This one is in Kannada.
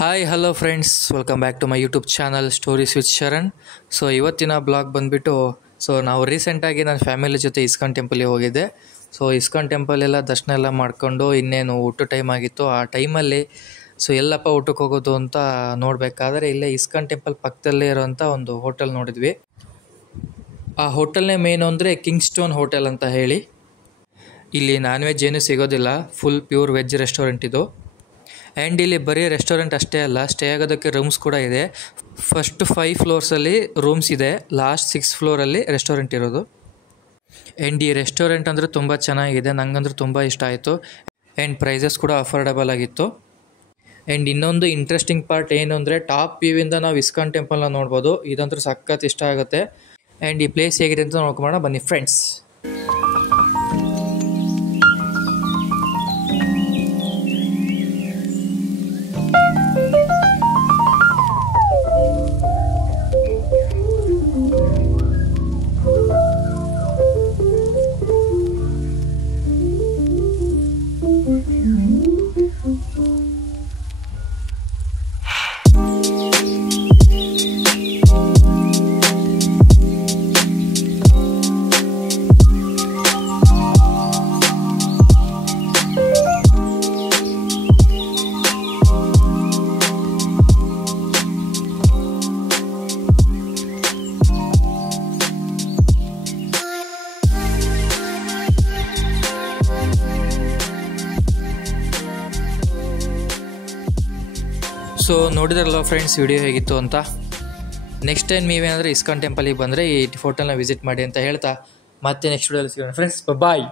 Hi hello friends, welcome back to my YouTube channel stories with Sharan. So ಇವತ್ತಿನ ಬ್ಲಾಗ್ ಬಂದುಬಿಟ್ಟು ನಾವು ರೀಸೆಂಟಾಗಿ ನನ್ನ ಫ್ಯಾಮಿಲಿ ಜೊತೆ ಇಸ್ಕಾನ್ ಟೆಂಪಲಿಗೆ ಹೋಗಿದ್ದೆ. ಸೊ ಇಸ್ಕಾನ್ ಟೆಂಪಲ್ ಎಲ್ಲ ದರ್ಶನ ಎಲ್ಲ ಮಾಡಿಕೊಂಡು ಇನ್ನೇನು ಊಟ ಟೈಮ್ ಆಗಿತ್ತು. ಆ ಟೈಮಲ್ಲಿ ಎಲ್ಲಪ್ಪ ಊಟಕ್ಕೆ ಹೋಗೋದು ಅಂತ ನೋಡಬೇಕಾದ್ರೆ ಇಲ್ಲೇ ಇಸ್ಕಾನ್ ಟೆಂಪಲ್ ಪಕ್ಕದಲ್ಲೇ ಇರೋವಂಥ ಒಂದು ಹೋಟೆಲ್ ನೋಡಿದ್ವಿ. ಆ ಹೋಟೆಲ್ನೇ ಮೇನು ಅಂದರೆ ಕಿಂಗ್ ಸ್ಟೋನ್ ಹೋಟೆಲ್ ಅಂತ ಹೇಳಿ. ಇಲ್ಲಿ ನಾನ್ ವೆಜ್ ಏನೂ ಸಿಗೋದಿಲ್ಲ, ಫುಲ್ ಪ್ಯೂರ್ ವೆಜ್ ರೆಸ್ಟೋರೆಂಟ್ ಇದು. ಆ್ಯಂಡ್ ಇಲ್ಲಿ ಬರೀ ರೆಸ್ಟೋರೆಂಟ್ ಅಷ್ಟೇ ಅಲ್ಲ, ಸ್ಟೇ ಆಗೋದಕ್ಕೆ ರೂಮ್ಸ್ ಕೂಡ ಇದೆ. ಫಸ್ಟ್ 5 ಫ್ಲೋರ್ಸಲ್ಲಿ ರೂಮ್ಸ್ ಇದೆ, ಲಾಸ್ಟ್ 6 ಫ್ಲೋರಲ್ಲಿ ರೆಸ್ಟೋರೆಂಟ್ ಇರೋದು. ಆ್ಯಂಡ್ ಈ ರೆಸ್ಟೋರೆಂಟ್ ಅಂದರೆ ತುಂಬ ಚೆನ್ನಾಗಿದೆ, ನನಗಂದ್ರೆ ತುಂಬ ಇಷ್ಟ ಆಯಿತು. ಆ್ಯಂಡ್ ಪ್ರೈಸಸ್ ಕೂಡ ಅಫೋರ್ಡಬಲ್ ಆಗಿತ್ತು. ಆ್ಯಂಡ್ ಇನ್ನೊಂದು ಇಂಟ್ರೆಸ್ಟಿಂಗ್ ಪಾರ್ಟ್ ಏನು ಅಂದರೆ ಟಾಪ್ ವ್ಯೂವಿಂದ ನಾವು ಇಸ್ಕಾನ್ ಟೆಂಪಲ್ನ ನೋಡ್ಬೋದು. ಇದಂತೂ ಸಖತ್ ಇಷ್ಟ ಆಗುತ್ತೆ. ಆ್ಯಂಡ್ ಈ ಪ್ಲೇಸ್ ಹೇಗಿದೆ ಅಂತ ನೋಡ್ಕೊಂಬೋಣ ಬನ್ನಿ ಫ್ರೆಂಡ್ಸ್. ಸೊ ನೋಡಿದ್ರಲ್ಲ ಫ್ರೆಂಡ್ಸ್, ವಿಡಿಯೋ ಹೇಗಿತ್ತು ಅಂತ. ನೆಕ್ಸ್ಟ್ ಟೈಮ್ ನೀವೇನಾದರೂ ಇಸ್ಕಾನ್ ಟೆಂಪಲಿಗೆ ಬಂದರೆ ಈ ಹೋಟೆಲ್ನ ವಿಸಿಟ್ ಮಾಡಿ ಅಂತ ಹೇಳ್ತಾ ಮತ್ತೆ ನೆಕ್ಸ್ಟ್ ವಿಡಿಯೋಲಿ ಸಿಗೋಣ ಫ್ರೆಂಡ್ಸ್. ಬಾಯ್.